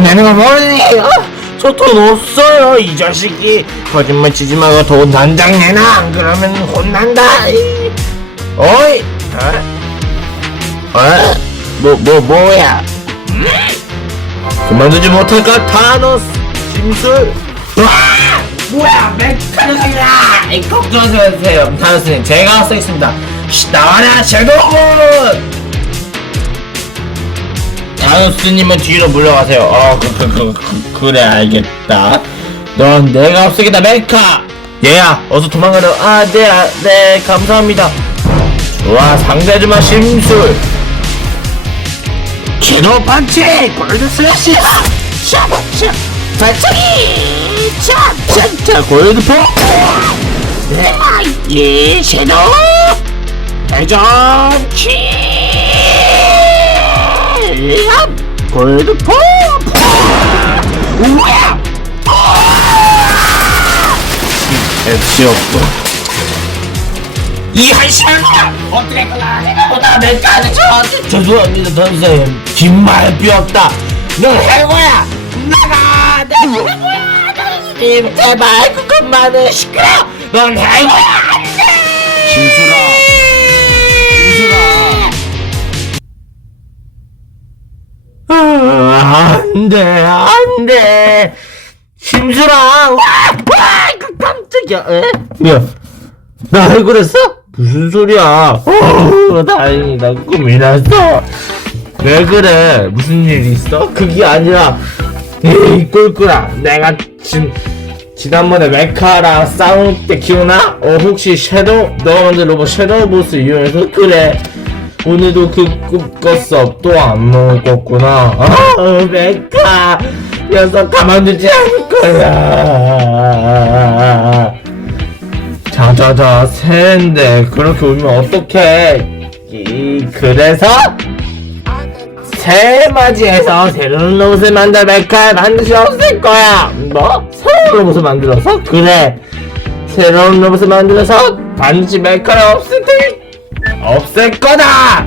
게임하는 거 모르니? 어? 저돈 없어요 이 자식이 거짓말 치지 말고 돈 단장 내놔 안 그러면 혼난다 이. 어이 어? 어? 뭐, 뭐, 뭐야 음? 그만두지 못할까 타노스 심술 와! 뭐야 메카닉이야 이 걱정하지 마세요 타노스님 제가 쓰겠습니다 쉿, 나와라 섀도우 문 타노스님은 뒤로 물러가세요. 어 그, 그, 그, 그, 그래 알겠다. 넌 내가 없애겠다 메카! 얘야 어서 도망가려 아네 아, 네 감사합니다. 좋아 상대주마 심술. 섀도우 판치 골드 슬래시 샤샤 반짝이 차차차 골드 포! 예, 섀도우 대전 키 골드 포 우와 액시 없고. 이 한시간이야 어떻게 그나 생각보다 몇가지 저 죄송합니다 선생님. 뒷말비 없다. 넌 해고야. 나가 내 해고야. 선생님 제발 그것만은 시끄러. 넌 해고야. 안돼. 심술아 안돼 안돼. 심술아 와, 와그 깜짝이야. 에? 뭐야 나 해고랬어? 무슨 소리야? 어, 다행이다. 꿈이 났어. 왜 그래? 무슨 일 있어? 그게 아니라 에이 꿀꿀아 내가 진, 지난번에 메카랑 싸울 때 기억나? 어 혹시 섀도우? 너가 만든 로봇 섀도우 보스 이용해서? 그래 오늘도 그 꿈 꿨어 또 안 먹었구나. 아 메카 녀석 가만두지 않을 거야. 자자자 새인데 그렇게 울면 어떡해? 이 그래서 새 맞이해서 새로운 로봇을 만들 메카 반드시 없앨 거야. 뭐? 새로운 로봇을 만들어서? 그래. 새로운 로봇을 만들어서 반드시 메카를 없앨 테니 없앨 거다!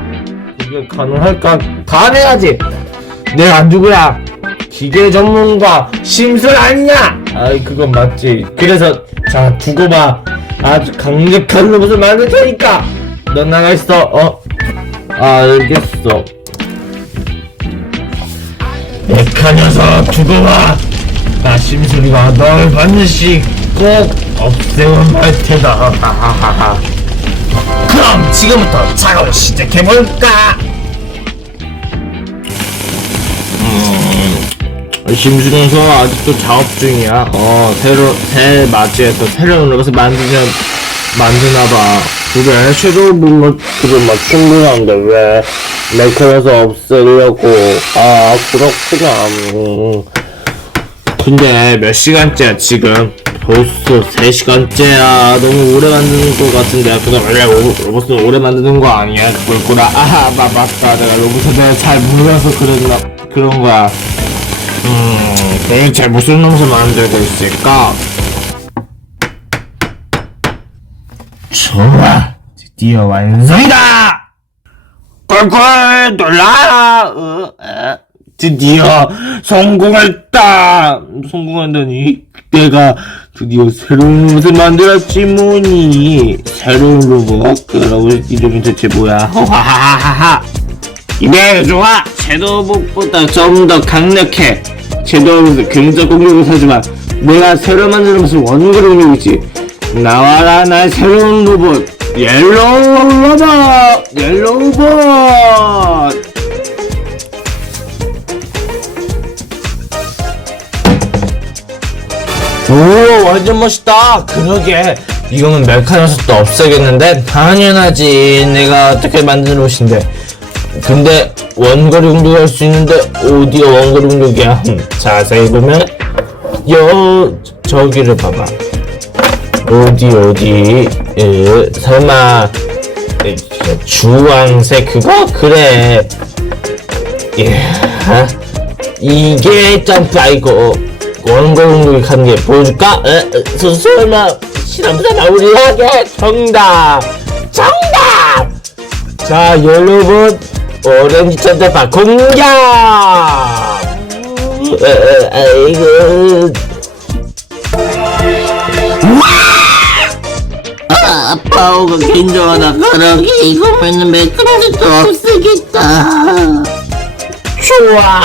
이게 가능할까? 가능하지! 내가 누구야? 기계 전문가 심술 아니냐? 아이 그건 맞지 그래서 자 두고 봐 아주 강력한 로봇을 만들 테니까 넌 나가 있어 어? 알겠어 메카 녀석 두고 봐! 나 심술이가 널 반드시 꼭 없애고 말 테다 하하하하 그럼 지금부터 작업을 시작해볼까? 음, 심수련서 아직도 작업 중이야. 어, 새로, 새 마트에서 새로운 로봇을 만드냐, 만드나봐. 그래, 새로운 로봇들은 막 충분한데 왜 메이커에서 없애려고. 아, 그렇구나. 음. 근데 몇 시간째야 지금? 벌써 3시간째야. 너무 오래 만드는 것 같은데 그거 원래 로- 로봇은 오래 만드는 거 아니야? 그거구나 아하 마, 맞다 내가 로봇에 대해 잘 몰라서 그랬나 그런 거야. 음 도대체 무슨 놈을 만들고 있을까? 좋아 드디어 완성이다! 꿀꿀 놀라 어, 에? 드디어 성공했다! 성공한다니 내가 드디어 새로운 로봇을 만들었지 뭐니? 새로운 로봇 그 로봇 이름이 대체 뭐야? 하하하하하! 이래 좋아! 섀도우복보다 좀 더 강력해! 섀도우복은 근접 공격을 하지만 내가 새로 만든 로봇은 원거리 공격이지. 나와라 나의 새로운 로봇! 옐로우 로봇! 옐로우 로봇 오 완전 멋있다. 그러게. 이거는 멜카 녀석도 없애겠는데 당연하지. 내가 어떻게 만든 옷인데. 근데 원거리 공격할 수 있는데 어디가 원거리 흠, 자세히 보면 여 저기를 봐봐. 어디 어디? 에, 설마 에, 주황색 그거? 그래. 예 이게 점프 아이고 원고 공격이 가는 게 보여줄까? 에, 에, 서, 설마 실험사 마무리하게. 정답! 정답! 자 여러분 오렌지 천대파 공격! 아이고. 아, 파워가 견조하다. 그러게 이거면은 매끄러지도 없으겠다. 좋아, 좋아.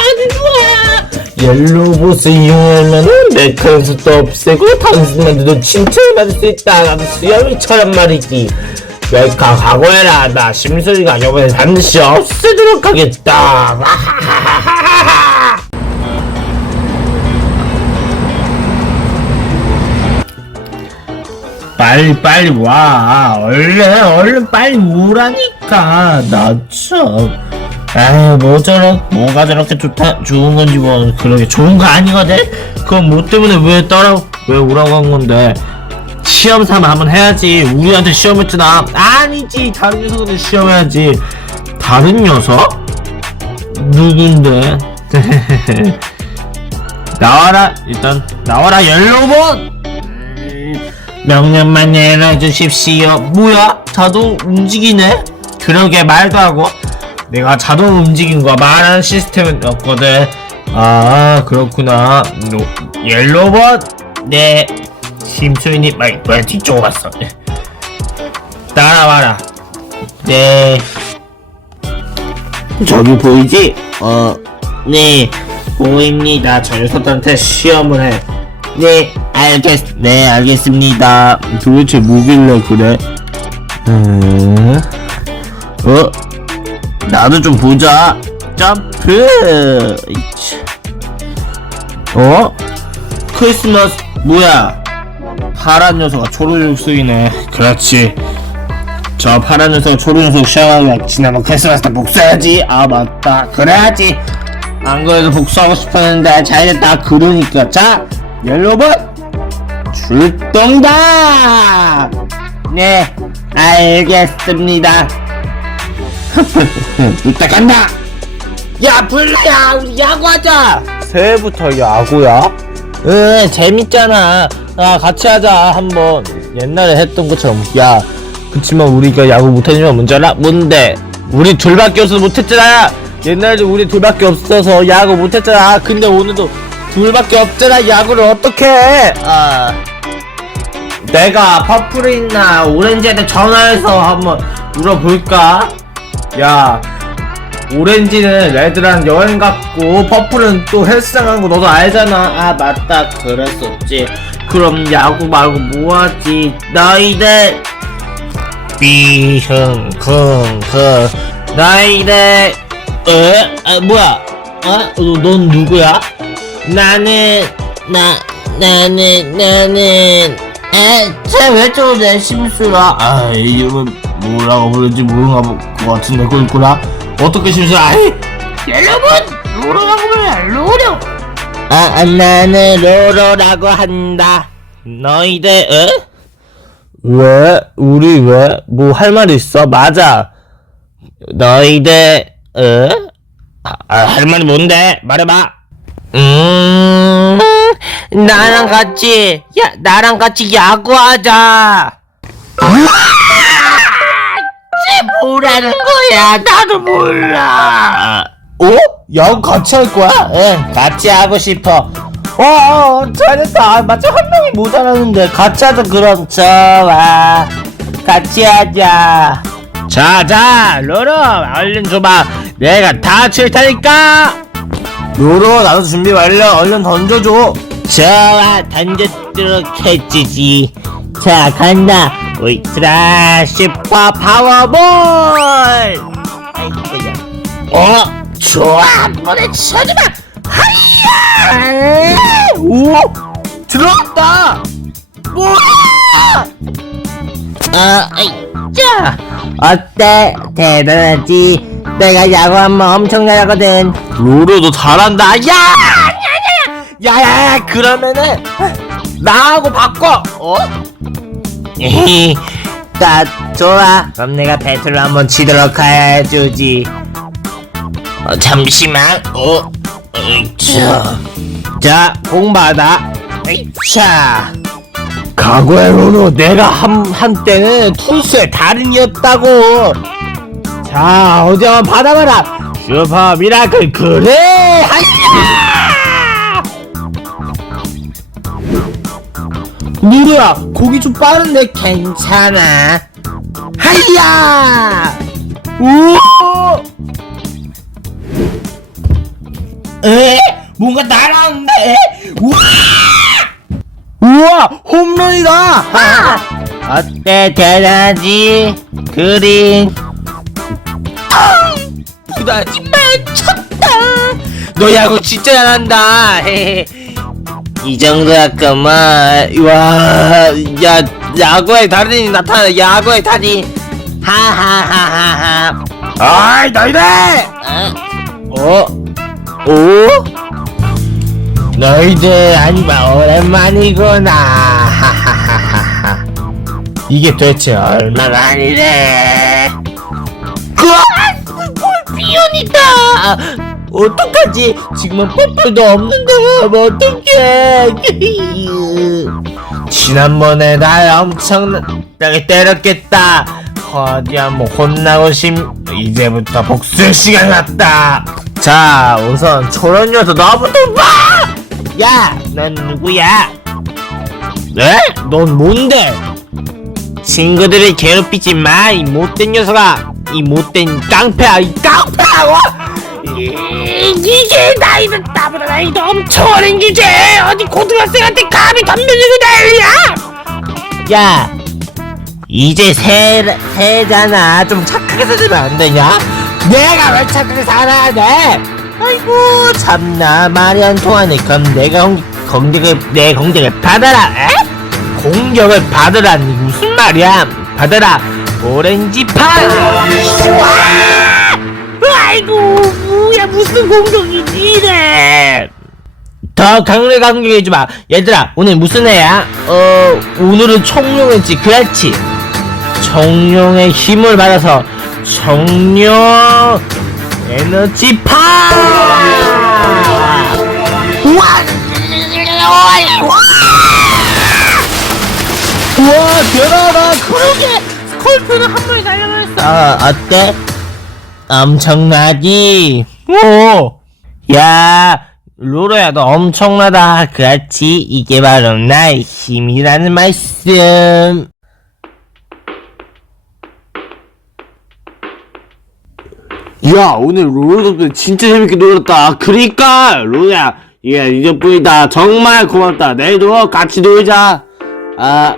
옐로보스 이용하면은 매크로스도 없애고 당신만들도 칭찬을 받을 수 있다. 나도 수염이처럼 말이지. 멜카 각오해라. 나 심술이가 이번에 반드시 없애도록 하겠다. 빨리 빨리 와 얼른 얼른 빨리 오라니까 나참 에이 뭐 저런 뭐가 저렇게 좋다 좋은 건지 뭐 그러게. 좋은 거 아니거든? 그럼 뭐 때문에 왜 따라 왜 오라고 한 건데? 시험 삼아 한번 해야지. 우리한테 시험을 주나 아니지. 다른 녀석한테 시험 해야지. 다른 녀석? 누군데? 나와라. 일단 나와라 옐로봇! 명령만 내려주십시오. 뭐야? 자동 움직이네? 그러게 말도 하고 내가 자동 움직인 거 말하는 시스템이었거든. 아 그렇구나. 노, 옐로봇 네 심수인이 말 뭐야 뒤쪽으로 갔어. 네. 따라와라. 네. 저기 보이지? 어, 네, 보입니다. 저 녀석들한테 시험을 해. 네, 알겠, 네, 알겠습니다. 도대체 뭐길래 그래? 음, 어? 나도 좀 보자. 점프! 어? 크리스마스, 뭐야? 파란 녀석아 초록 육색이네. 그렇지. 저 파란 녀석 초록 녀석 시험하면 지나면 크리스마스 때 복수해야지. 아, 맞다. 그래야지. 안 그래도 복수하고 싶었는데 잘됐다. 그러니까. 자, 옐로봇 출동다! 네, 알겠습니다. 이따 간다! 야, 불러야! 우리 야구하자! 새해부터 야구야? 응, 재밌잖아. 아, 같이 하자, 한번. 옛날에 했던 것처럼. 야, 그치만 우리가 야구 못하는 이유가 뭔지 알아? 뭔데? 우리 둘밖에 없어서 못했잖아! 옛날에도 우리 둘밖에 없어서 야구 못했잖아. 근데 오늘도 둘밖에 없잖아. 야구를 어떻게 해? 아. 내가 퍼플이 있나 오렌지한테 전화해서 한번 물어볼까? 야, 오렌지는 레드랑 여행 갔고 퍼플은 또 헬스장 간거 너도 알잖아. 아 맞다 그랬었지. 그럼 야구 말고 뭐하지? 너희들 비흥쿵쿵 너희들 에? 아 뭐야? 어? 너, 넌 누구야? 나는 나 나는 나는 아쟤왜 저래 심수라 아 이름은 뭐라고 부르는지 모르나 것 같은데 그렇구나 어떻게 심수라 아이 여러분 로로라고 불러 로로 아, 아 나는 로로라고 한다 너희들 에? 왜? 우리 왜? 뭐 할 말 있어? 맞아 너희들 에? 아, 아, 할 말이 뭔데? 말해봐 음, 나랑 같이, 야, 나랑 같이 야구하자. 쟤 뭐라는 거야? 나도 몰라. 어? 야구 같이 할 거야? 응, 같이 하고 싶어. 어, 어, 잘했다. 마침 한 명이 모자라는데 같이 하자 그럼 좋아. 같이 하자. 자, 자, 로로, 얼른 줘봐. 내가 다칠 테니까. 로로 나도 준비 완료 얼른 던져줘 좋아 던져도록 해주지 자 간다. 울트라 슈퍼 파워볼! 아이고야 어? 좋아. 보내쳐주마. 하이야! 오! 들어갔다. 뭐야 아, 아이, 자, 어때? 대단하지? 내가 야구 한번 엄청 잘하거든. 로로도 잘한다. 야, 야야야, 야야야, 그러면은 나하고 바꿔. 어? 나 좋아. 그럼 내가 배틀로 한번 치도록 해주지. 어, 잠시만. 어, 자, 자, 공 받아. 자. 과거의 로로 내가 한, 한때는 투수의 달인이었다고 자 어디 한번 받아봐라 슈퍼 미라클 그래 하야 누구야 고기 좀 빠른데 괜찮아. 하이야! 우와 에? 뭔가 날아오는데? 우와! 우와! 홈런이다! 아! 어때? 대단하지? 그린 부다지만 쳤다. 너 야구 진짜 잘한다 이 정도였구만 와야 야구의 달인이 나타나 야구의 달인. 하하하하하. 아이 너희들! 어? 어? 너희들 아니면 오랜만이구나. 하하하하하. 이게 도대체 얼마만이래 그아 골비온이다 어떡하지? 지금은 뽀뽀도 없는데 뭐 어떡해? 지난번에 날 엄청나게 때렸겠다. 어디 한번 혼나고 싶 이제부터 복수의 시간 왔다. 자 우선 초론 녀석 너부터 봐 야 넌 누구야? 네? 넌 뭔데? 친구들을 괴롭히지 마, 이 못된 녀석아! 이 못된 깡패야, 이 깡패라고! 이- 이게 나이는 나보다 나이도 엄청 어린 주제! 어디 고등학생한테 감히 덤벼들고 난리야! 야, 이제 새, 새잖아. 좀 착하게 살면 안 되냐? 내가 왜 착하게 살아야 돼? 아이고, 참나. 말이 안 통하네. 그럼 내가 공, 공격을, 내 공격을 받아라, 에? 공격을 받으라니 무슨 말이야? 받아라 오렌지 파. 아이고 뭐야 무슨 공격이지 이래? 더 강력하게 공격해주마 얘들아 오늘 무슨 해야? 어 오늘은 청룡했지 그렇지 청룡의 힘을 받아서 청룡 에너지 파. 우와 대단하다 그러게 스콜피오는 한 번에 날려버렸어 아 어때? 엄청나지? 오 야 로로야 너 엄청나다. 그렇지. 이게 바로 나의 힘이라는 말씀. 야 오늘 롤러 덕분에 진짜 재밌게 놀았다. 그러니까 로야 이게 이제뿐이다. 정말 고맙다. 내일도 같이 놀자. 아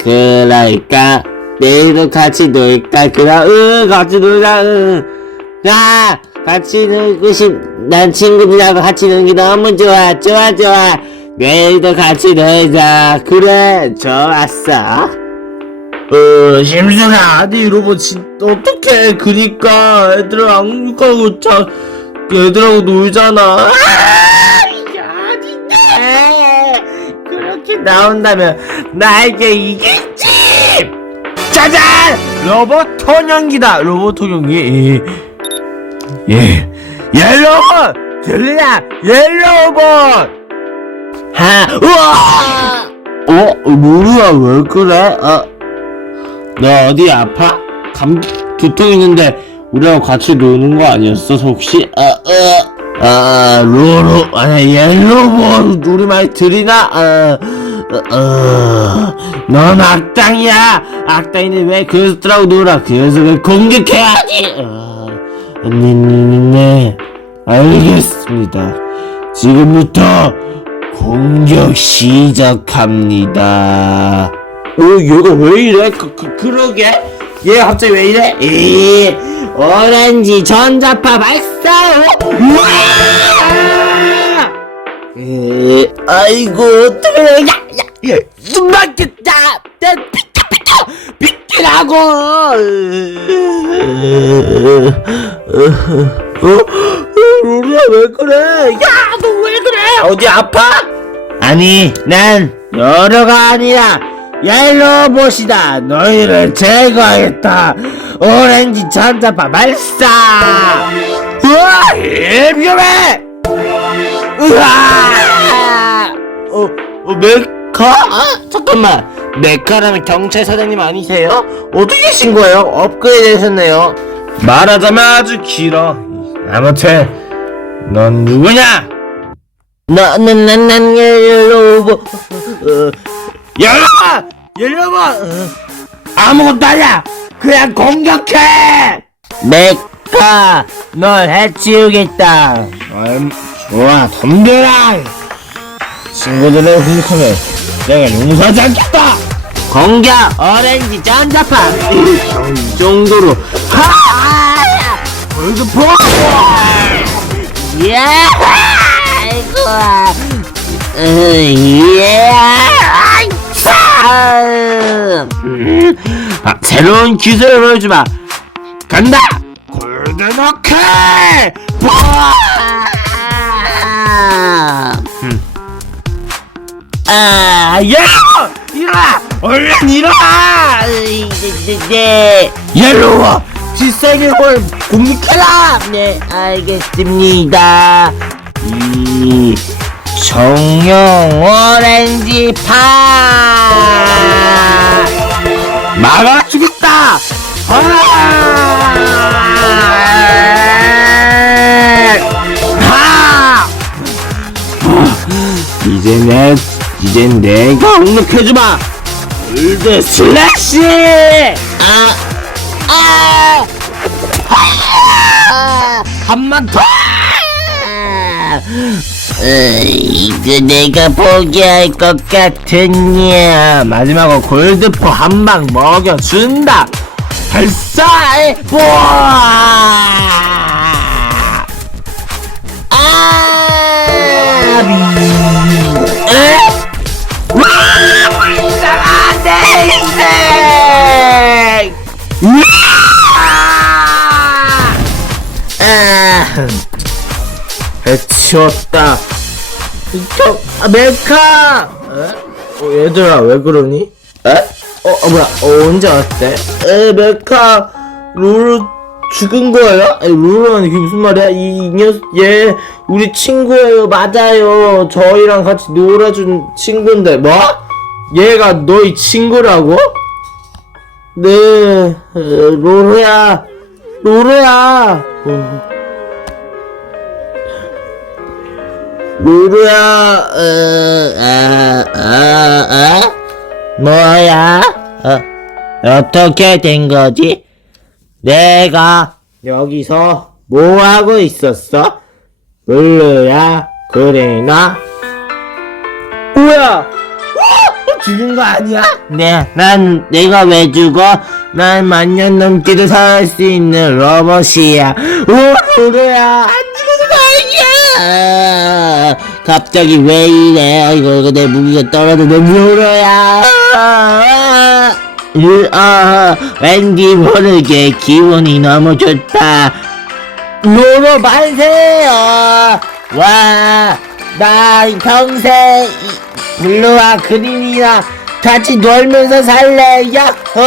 그러니까 내일도 같이 놀까? 그럼 응 같이 놀자 응 야 같이 놀고 싶난 친구들하고 같이 노는 게 너무 좋아 좋아 좋아 내일도 같이 놀자 그래 좋았어 어, 심승아, 아니, 로봇, 진, 어떡해. 그니까, 애들 악육하고, 자, 애들하고 놀잖아. 아, 이게 아닌데. 그렇게 나온다면, 나에게 이길지! 짜잔! 로봇 통연기다! 로봇 통연기. 예. 예. 옐로봇! 들리냐? 옐로봇! 하, 우와! 어, 루루야, 왜 그래? 어. 너 어디 아파? 감 두통 있는데 우리하고 같이 노는 거 아니었어 혹시? 아, 어, 아, 로로 아니 옐로우 우리 말 들리나? 아, 어, 어, 넌 악당이야. 악당이는 왜그 녀석들하고 놀아? 그 녀석을 공격해야지. 어, 네 네 네 알겠습니다. 지금부터 공격 시작합니다. 어, 얘가 왜 이래? 그, 그, 그러게? 얘 갑자기 왜 이래? 이 오렌지 전자파 발사! 우와! 에, 아이고, 어떡해. 야, 야, 야, 숨 막혔다! 내 비켜, 비켜! 비키라고! 어? 로리야, 왜 그래? 야, 너 왜 그래? 어디 아파? 아니, 난 여러가 아니라 옐로봇이다. 너희를 제거하겠다. 오렌지 전자파 발사. 우와, 이 위험해. 우와. 어, 어 메카? 아, 잠깐만. 메카라면 경찰 사장님 아니세요? 어떻게 계신 거예요? 업그레이드 하셨네요. 말하자면 아주 길어. 아무튼 넌 누구냐? 나난난난 옐로봇. 어, 여러분! 여러분! 아무것도 아니야! 그냥 공격해! 메카 널 해치우겠다 음, 좋아, 덤벼라! 친구들을 공격하면 내가 용서하지 않겠다! 공격 오렌지 전자파 이 정도로 하 골드포! 예 아이고 예 참. 아, 새로운 기술을 보여주마! 간다! 골드너클! 아, 야! 일어나! 얼른 일어나! 네, 옐로워! 뒷세계를 공격해라! 네, 알겠습니다. 이 정령 오렌지 파! 막아 주겠다! 하! 이제 내가 공격해주마! 골드 슬래시! 아, 아, 아, 한번 더! 으이, 그 내가 포기할 것 같으냐? 마지막으로 골드포 한 방 먹여준다! 발사해! 아, 아, 해치웠다. 저, 아, 메카! 에? 어, 얘들아, 왜 그러니? 에? 어, 어 뭐야, 어, 언제 왔대? 에, 메카, 루루 죽은 거예요? 아니, 루루는 그게 무슨 말이야? 이, 이 녀석, 얘, 우리 친구예요. 맞아요. 저희랑 같이 놀아준 친구인데, 뭐? 얘가 너희 친구라고? 네, 에, 루루야, 루루야. 루루야, 어, 아, 아, 아, 뭐야? 어, 어떻게 된 거지? 내가 여기서 뭐 하고 있었어? 룰루야, 그래나? 뭐야? 어? 죽은 거 아니야? 네, 난 내가 왜 죽어? 난 만년 넘게도 살 수 있는 로봇이야. 우와, 룰루야! 아니야! 갑자기 왜 이래? 이거, 이거 내 무기가 떨어졌네. 루루야! 으, 아, 왠지 모르게 기분이 너무 좋다. 루루 만세요! 와, 나 평생 이 블루와 그린이랑 같이 놀면서 살래. 야호!